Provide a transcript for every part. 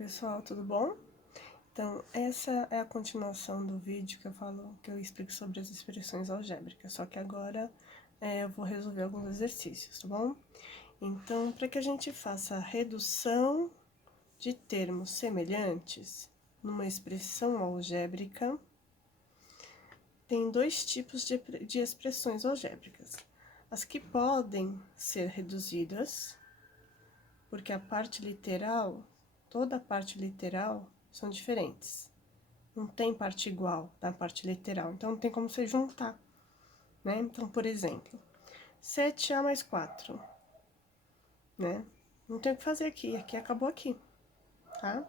pessoal, tudo bom? Então, essa é a continuação do vídeo que eu explico sobre as expressões algébricas, só que agora eu vou resolver alguns exercícios, tá bom? Então, para que a gente faça a redução de termos semelhantes numa expressão algébrica, tem dois tipos de expressões algébricas. As que podem ser reduzidas, porque a parte literal, toda a parte literal são diferentes. Não tem parte igual da parte literal, então não tem como você juntar, né? Então, por exemplo, 7a mais 4, né? Não tem o que fazer aqui acabou aqui, tá?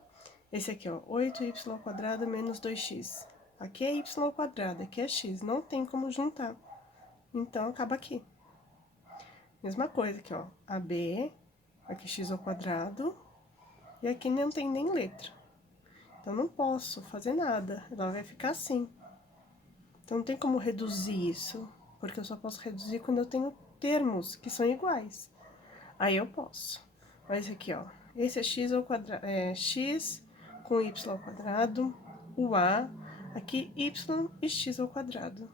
Esse aqui, ó, 8y² menos 2x. Aqui é y², aqui é x, não tem como juntar. Então, acaba aqui. Mesma coisa aqui, ó, AB, aqui x², e aqui não tem nem letra. Então, não posso fazer nada, ela vai ficar assim. Então, não tem como reduzir isso, porque eu só posso reduzir quando eu tenho termos que são iguais. Aí eu posso. Mas aqui, ó, esse é x ao quadrado, x com y², o a, aqui y e x².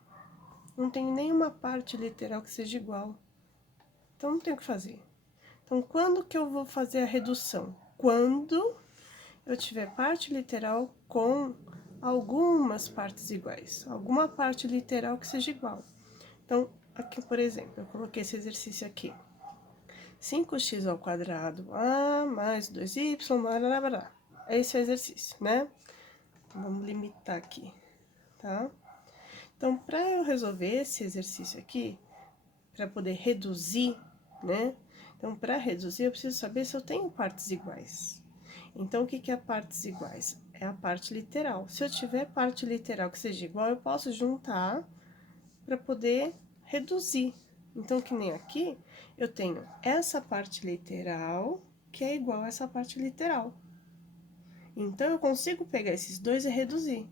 Não tem nenhuma parte literal que seja igual. Então, não tem o que fazer. Então, quando que eu vou fazer a redução? Quando eu tiver parte literal com algumas partes iguais, alguma parte literal que seja igual. Então, aqui, por exemplo, eu coloquei esse exercício aqui. 5x² mais 2y, blá, blá, blá. Esse é o exercício, né? Então, vamos limitar aqui, tá? Então, para eu resolver esse exercício aqui, para poder reduzir, né? Então, para reduzir, eu preciso saber se eu tenho partes iguais. Então, o que é partes iguais? É a parte literal. Se eu tiver parte literal que seja igual, eu posso juntar para poder reduzir. Então, que nem aqui, eu tenho essa parte literal que é igual a essa parte literal. Então, eu consigo pegar esses dois e reduzir.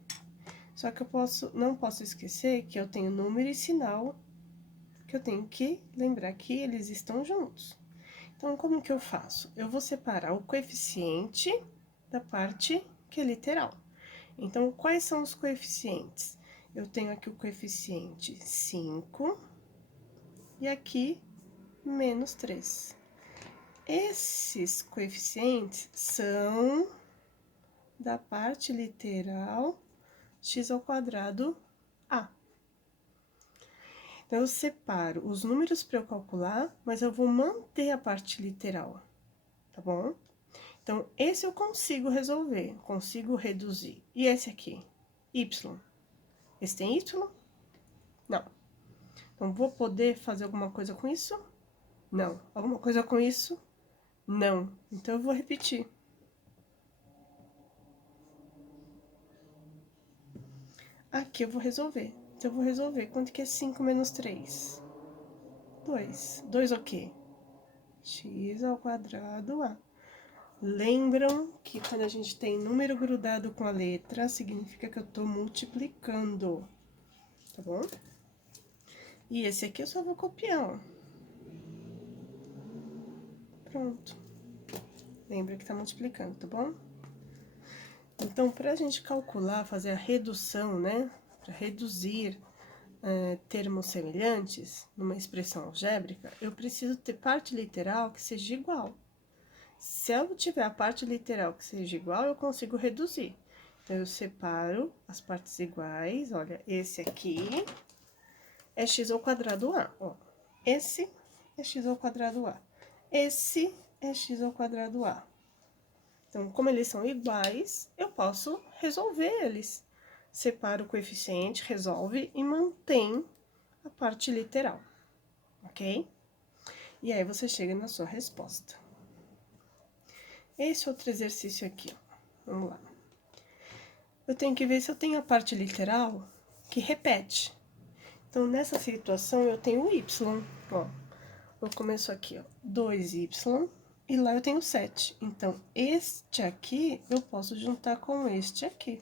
Só que eu não posso esquecer que eu tenho número e sinal, que eu tenho que lembrar que eles estão juntos. Então, como que eu faço? Eu vou separar o coeficiente da parte que é literal. Então, quais são os coeficientes? Eu tenho aqui o coeficiente 5 e aqui menos 3. Esses coeficientes são da parte literal x² a. Então, eu separo os números para eu calcular, mas eu vou manter a parte literal, tá bom? Então, esse eu consigo resolver, consigo reduzir. E esse aqui? Y. Esse tem Y? Não. Então, vou poder fazer alguma coisa com isso? Não. Alguma coisa com isso? Não. Então, eu vou repetir. Aqui eu vou resolver. Então, eu vou resolver. Quanto que é 5 menos 3? 2. 2 o quê? x² a. Lembram que quando a gente tem número grudado com a letra, significa que eu tô multiplicando, tá bom? E esse aqui eu só vou copiar, ó. Pronto. Lembra que tá multiplicando, tá bom? Então, pra gente calcular, fazer a redução, né? Pra reduzir termos semelhantes numa expressão algébrica, eu preciso ter parte literal que seja igual. Se eu tiver a parte literal que seja igual, eu consigo reduzir. Então, eu separo as partes iguais, olha, esse aqui é x² a, ó. Esse é x² a. Esse é x² a. Então, como eles são iguais, eu posso resolver eles. Separa o coeficiente, resolve e mantém a parte literal, ok? E aí, você chega na sua resposta. Esse outro exercício aqui, ó. Vamos lá. Eu tenho que ver se eu tenho a parte literal que repete. Então, nessa situação, eu tenho o y, ó. Eu começo aqui, ó, 2y, e lá eu tenho 7. Então, este aqui, eu posso juntar com este aqui.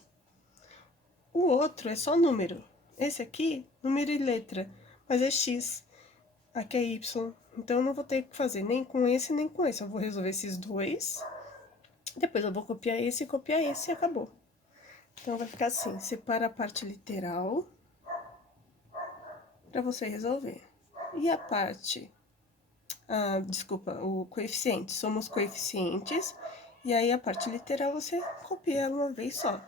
O outro é só número. Esse aqui, número e letra, mas é x. Aqui é y. Então, eu não vou ter que fazer nem com esse, nem com esse. Eu vou resolver esses dois Depois eu vou copiar esse e acabou. Então, vai ficar assim, separa a parte literal para você resolver. E a parte, desculpa, o coeficiente, somos coeficientes, e aí a parte literal você copia uma vez só,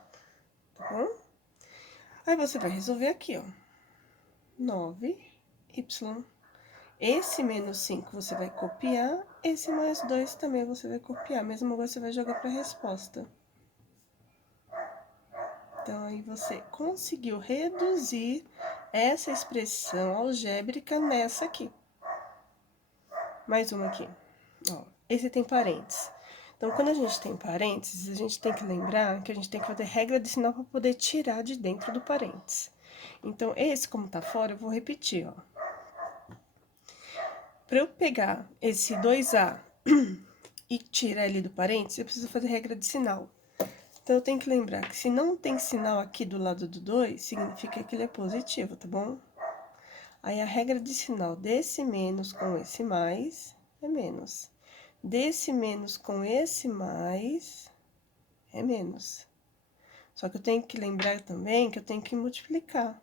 tá bom? Aí você vai resolver aqui, ó, 9y. Esse menos 5 você vai copiar, esse mais 2 também você vai copiar, mesmo você vai jogar para a resposta. Então, aí você conseguiu reduzir essa expressão algébrica nessa aqui. Mais uma aqui. Ó, esse tem parênteses. Então, quando a gente tem parênteses, a gente tem que lembrar que a gente tem que fazer regra de sinal para poder tirar de dentro do parênteses. Então, esse, como tá fora, eu vou repetir, ó. Para eu pegar esse 2A e tirar ele do parênteses, eu preciso fazer regra de sinal. Então, eu tenho que lembrar que se não tem sinal aqui do lado do 2, significa que ele é positivo, tá bom? Aí, a regra de sinal desse menos com esse mais é menos. Desse menos com esse mais é menos. Só que eu tenho que lembrar também que eu tenho que multiplicar.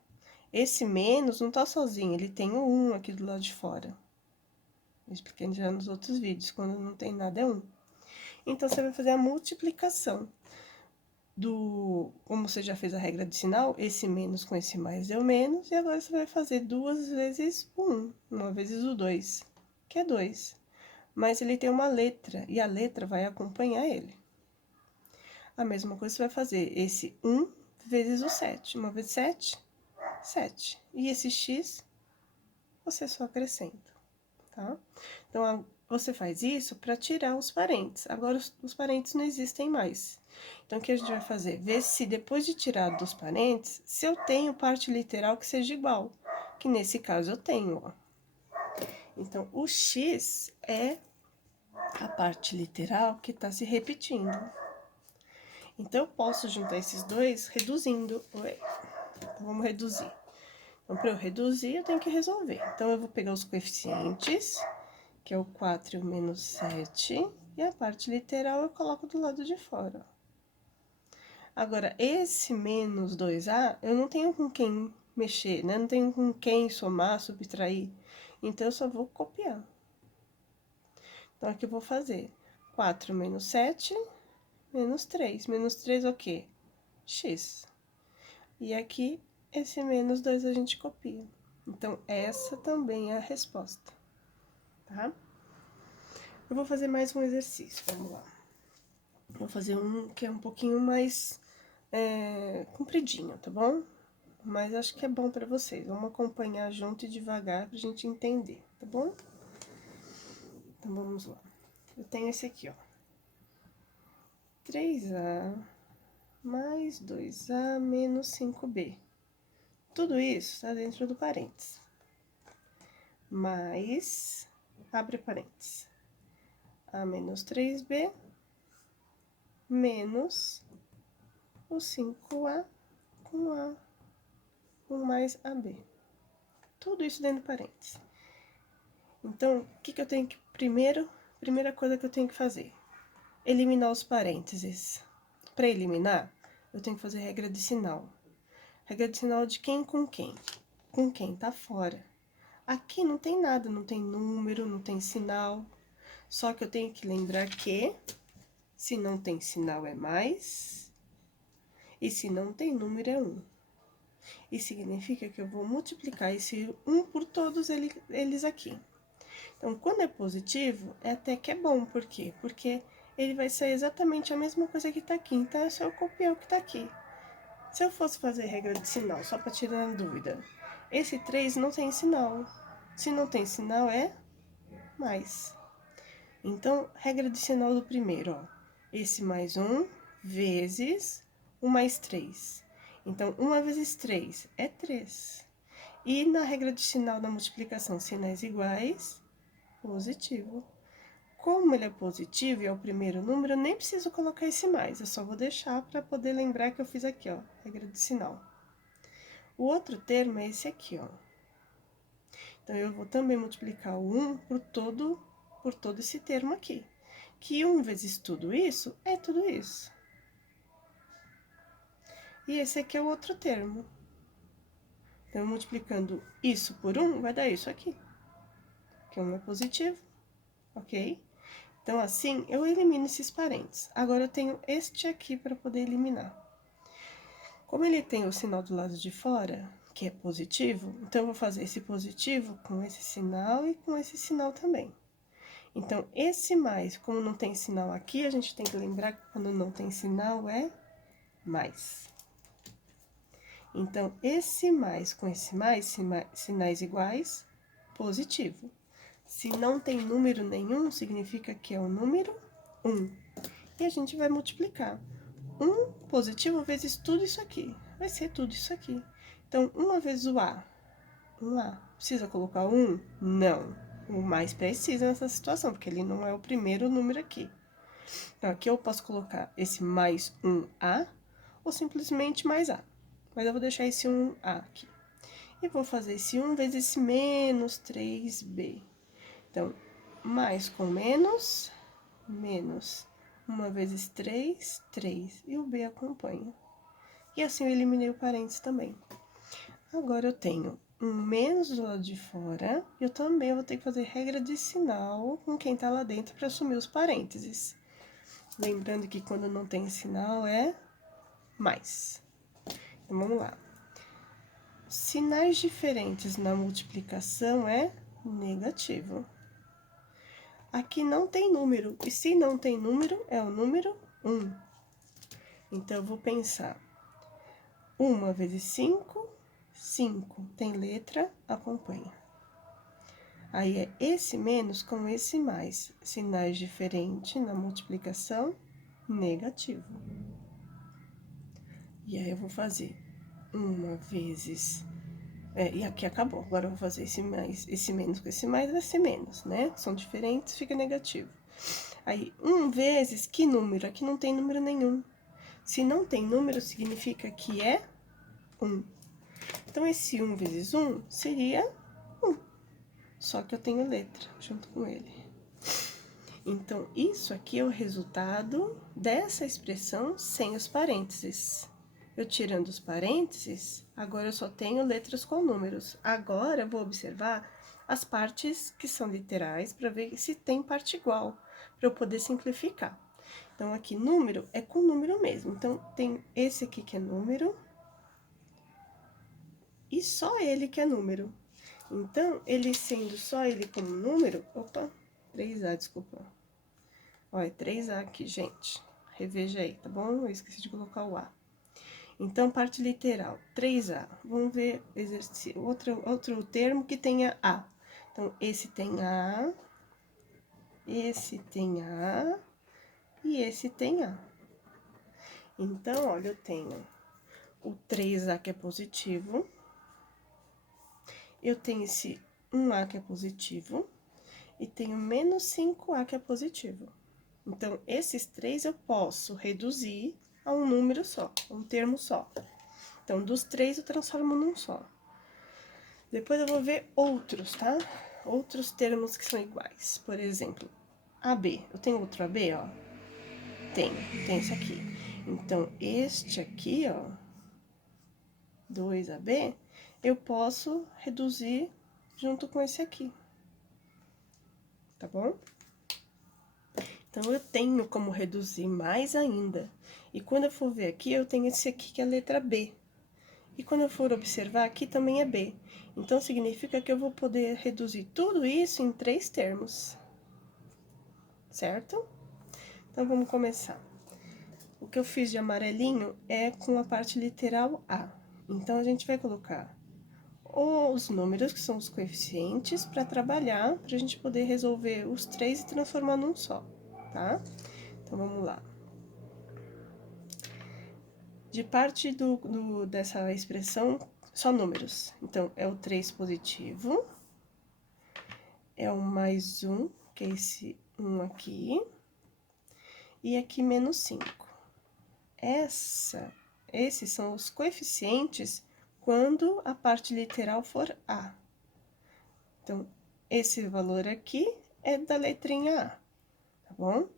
Esse menos não tá sozinho, ele tem o 1 aqui do lado de fora. Eu expliquei já nos outros vídeos, quando não tem nada é 1. Então, você vai fazer a multiplicação como você já fez a regra de sinal, esse menos com esse mais deu menos, e agora você vai fazer 2 vezes o 1, uma vezes o 2, que é 2. Mas ele tem uma letra, e a letra vai acompanhar ele. A mesma coisa você vai fazer esse 1 vezes o 7. 1 vezes 7, 7. E esse x, você só acrescenta, tá? Então, você faz isso para tirar os parênteses. Agora, os parênteses não existem mais. Então, o que a gente vai fazer? Ver se depois de tirar dos parênteses, se eu tenho parte literal que seja igual. Que nesse caso eu tenho, ó. Então, o x é a parte literal que está se repetindo. Então, eu posso juntar esses dois reduzindo. Então, vamos reduzir. Então, para eu reduzir, eu tenho que resolver. Então, eu vou pegar os coeficientes, que é o 4 e o menos 7, e a parte literal eu coloco do lado de fora. Agora, esse menos 2A, eu não tenho com quem mexer, né? Não tenho com quem somar, subtrair. Então, eu só vou copiar. Então, aqui eu vou fazer 4 menos 7, menos 3. Menos 3 é o quê? X. E aqui, esse menos 2 a gente copia. Então, essa também é a resposta, tá? Eu vou fazer mais um exercício, vamos lá. Vou fazer um que é um pouquinho mais compridinho, tá bom? Mas acho que é bom pra vocês. Vamos acompanhar junto e devagar pra gente entender, tá bom? Então, vamos lá. Eu tenho esse aqui, ó. 3A mais 2A menos 5B. Tudo isso tá dentro do parênteses. Mais, abre parênteses, A menos 3B menos o 5A com mais AB. Tudo isso dentro do parênteses. Então, o que eu tenho que... Primeira coisa que eu tenho que fazer, eliminar os parênteses. Para eliminar, eu tenho que fazer regra de sinal. Regra de sinal de quem com quem? Com quem tá fora. Aqui não tem nada, não tem número, não tem sinal. Só que eu tenho que lembrar que, se não tem sinal é mais, e se não tem número é 1. Isso significa que eu vou multiplicar esse 1 por todos eles aqui. Então, quando é positivo, é até que é bom. Por quê? Porque ele vai ser exatamente a mesma coisa que tá aqui. Então, é só eu copiar o que tá aqui. Se eu fosse fazer regra de sinal, só para tirar a dúvida, esse 3 não tem sinal. Se não tem sinal, é mais. Então, regra de sinal do primeiro, ó. Esse mais 1 vezes 1 mais 3. Então, 1 vezes 3 é 3. E na regra de sinal da multiplicação, sinais iguais, positivo. Como ele é positivo e é o primeiro número, eu nem preciso colocar esse mais, eu só vou deixar para poder lembrar que eu fiz aqui, ó, regra de sinal. O outro termo é esse aqui, ó. Então, eu vou também multiplicar o 1 por todo esse termo aqui. que 1 vezes tudo isso é tudo isso. E esse aqui é o outro termo. Então, multiplicando isso por 1, vai dar isso aqui. Que 1 é positivo, ok? Então, assim, eu elimino esses parênteses. Agora, eu tenho este aqui para poder eliminar. Como ele tem o sinal do lado de fora, que é positivo, então, eu vou fazer esse positivo com esse sinal e com esse sinal também. Então, esse mais, como não tem sinal aqui, a gente tem que lembrar que quando não tem sinal é mais. Então, esse mais com esse mais, sinais iguais, positivo. Se não tem número nenhum, significa que é o número 1. E a gente vai multiplicar. 1 positivo vezes tudo isso aqui. Vai ser tudo isso aqui. Então, 1 vezes o A. 1A. Precisa colocar 1? Não. O mais precisa nessa situação, porque ele não é o primeiro número aqui. Então, aqui eu posso colocar esse mais 1A ou simplesmente mais A. Mas eu vou deixar esse 1A aqui. E vou fazer esse 1 vezes esse menos 3B. Então, mais com menos, menos 1 vezes 3, 3. E o B acompanha. E assim eu eliminei o parênteses também. Agora, eu tenho um menos do lado de fora. Eu também vou ter que fazer regra de sinal com quem tá lá dentro para assumir os parênteses. Lembrando que quando não tem sinal é mais. Então, vamos lá. Sinais diferentes na multiplicação é negativo. Aqui não tem número, e se não tem número, é o número 1. Então, eu vou pensar. 1 vezes 5, 5. Tem letra, acompanha. Aí, é esse menos com esse mais. Sinais diferentes na multiplicação, negativo. E aí, eu vou fazer 1 vezes... e aqui acabou. Agora, eu vou fazer esse mais, esse menos com esse mais, vai ser menos, né? São diferentes, fica negativo. Aí, 1 vezes que número? Aqui não tem número nenhum. Se não tem número, significa que é 1. Então, esse 1 vezes 1 seria 1. Só que eu tenho letra junto com ele. Então, isso aqui é o resultado dessa expressão sem os parênteses. Eu tirando os parênteses, agora eu só tenho letras com números. Agora, eu vou observar as partes que são literais para ver se tem parte igual, para eu poder simplificar. Então, aqui, número é com número mesmo. Então, tem esse aqui que é número e só ele que é número. Então, ele sendo só ele como número... Opa, 3A, desculpa. Olha, 3A aqui, gente. Reveja aí, tá bom? Eu esqueci de colocar o A. Então, parte literal, 3A. Vamos ver outro termo que tenha A. Então, esse tem A, esse tem A e esse tem A. Então, olha, eu tenho o 3A que é positivo. Eu tenho esse 1A que é positivo. E tenho menos 5A que é positivo. Então, esses três eu posso reduzir a um número só, a um termo só. Então, dos três eu transformo num só. Depois eu vou ver outros, tá? Outros termos que são iguais. Por exemplo, AB. Eu tenho outro AB, ó? Tem esse aqui. Então, este aqui, ó, 2AB, eu posso reduzir junto com esse aqui. Tá bom? Então, eu tenho como reduzir mais ainda. E quando eu for ver aqui, eu tenho esse aqui que é a letra B. E quando eu for observar, aqui também é B. Então, significa que eu vou poder reduzir tudo isso em 3 termos. Certo? Então, vamos começar. O que eu fiz de amarelinho é com a parte literal A. Então, a gente vai colocar os números, que são os coeficientes, para trabalhar, para a gente poder resolver os 3 e transformar num só, tá? Então, vamos lá. De parte dessa expressão, só números. Então, é o 3 positivo, é o mais 1, que é esse 1 aqui, e aqui menos 5. Esses são os coeficientes quando a parte literal for A. Então, esse valor aqui é da letrinha A, tá bom?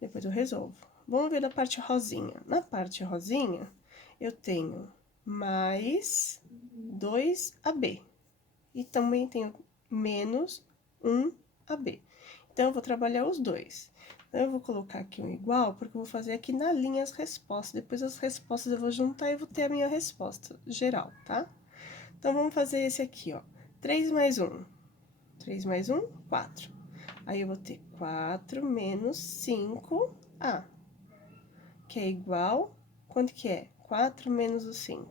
depois eu resolvo. Vamos ver da parte rosinha. Na parte rosinha, eu tenho mais 2AB. E também tenho menos 1AB. Então, eu vou trabalhar os dois. Então, eu vou colocar aqui um igual, porque eu vou fazer aqui na linha as respostas. Depois, as respostas eu vou juntar e vou ter a minha resposta geral, tá? Então, vamos fazer esse aqui, ó. 3 mais 1. 3 mais 1, 4. Aí, eu vou ter 4 menos 5A, que é igual... Quanto que é? 4 menos o 5.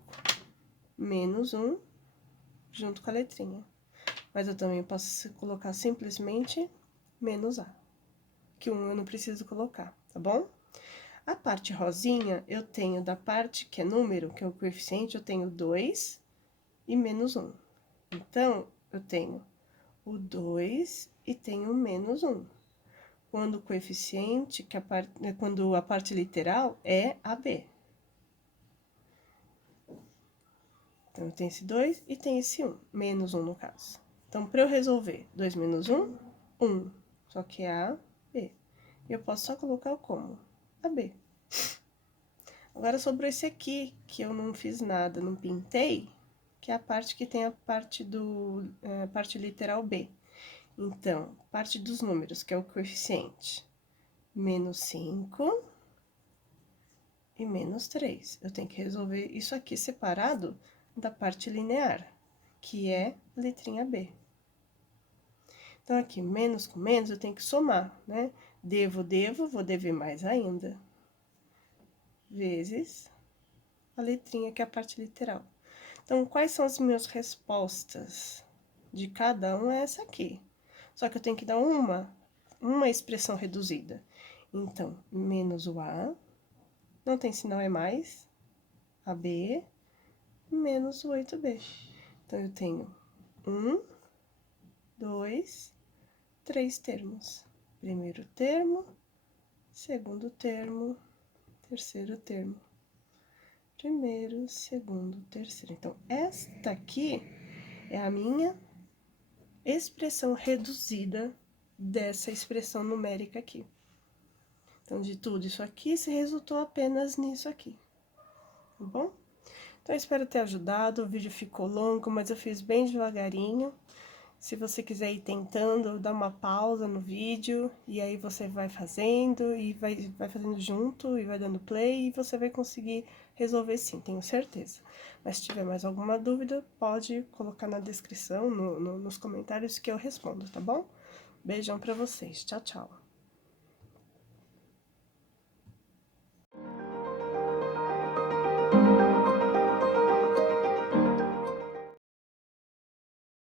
Menos 1, junto com a letrinha. Mas eu também posso colocar simplesmente menos A, que 1 eu não preciso colocar, tá bom? A parte rosinha, eu tenho da parte que é número, que é o coeficiente, eu tenho 2 e menos 1. Então, eu tenho o 2 e tenho o menos 1. Quando o coeficiente, quando a parte literal é AB. Então, eu tenho esse 2 e tenho esse 1, menos 1 no caso. Então, para eu resolver 2 menos 1, 1, só que é A, B. Eu posso só colocar o como? AB. Agora, sobre esse aqui, que eu não fiz nada, não pintei, que é a parte que tem a parte literal B. Então, parte dos números, que é o coeficiente, menos 5 e menos 3. Eu tenho que resolver isso aqui separado da parte linear, que é a letrinha B. Então, aqui, menos com menos, eu tenho que somar, né? Devo, vou dever mais ainda. Vezes a letrinha, que é a parte literal. Então, quais são as minhas respostas? De cada um é essa aqui. Só que eu tenho que dar uma expressão reduzida. Então, menos o A, não tem sinal, é mais, AB, menos o 8B. Então, eu tenho 1, 2, 3 termos. Primeiro termo, segundo termo, terceiro termo. Primeiro, segundo, terceiro. Então, esta aqui é a minha expressão reduzida dessa expressão numérica aqui. Então, de tudo isso aqui, se resultou apenas nisso aqui, tá bom? Então, eu espero ter ajudado, o vídeo ficou longo, mas eu fiz bem devagarinho. Se você quiser ir tentando, dá uma pausa no vídeo, e aí você vai fazendo, e vai fazendo junto, e vai dando play, e você vai conseguir resolver sim, tenho certeza. Mas se tiver mais alguma dúvida, pode colocar na descrição, nos comentários, que eu respondo, tá bom? Beijão pra vocês, tchau, tchau!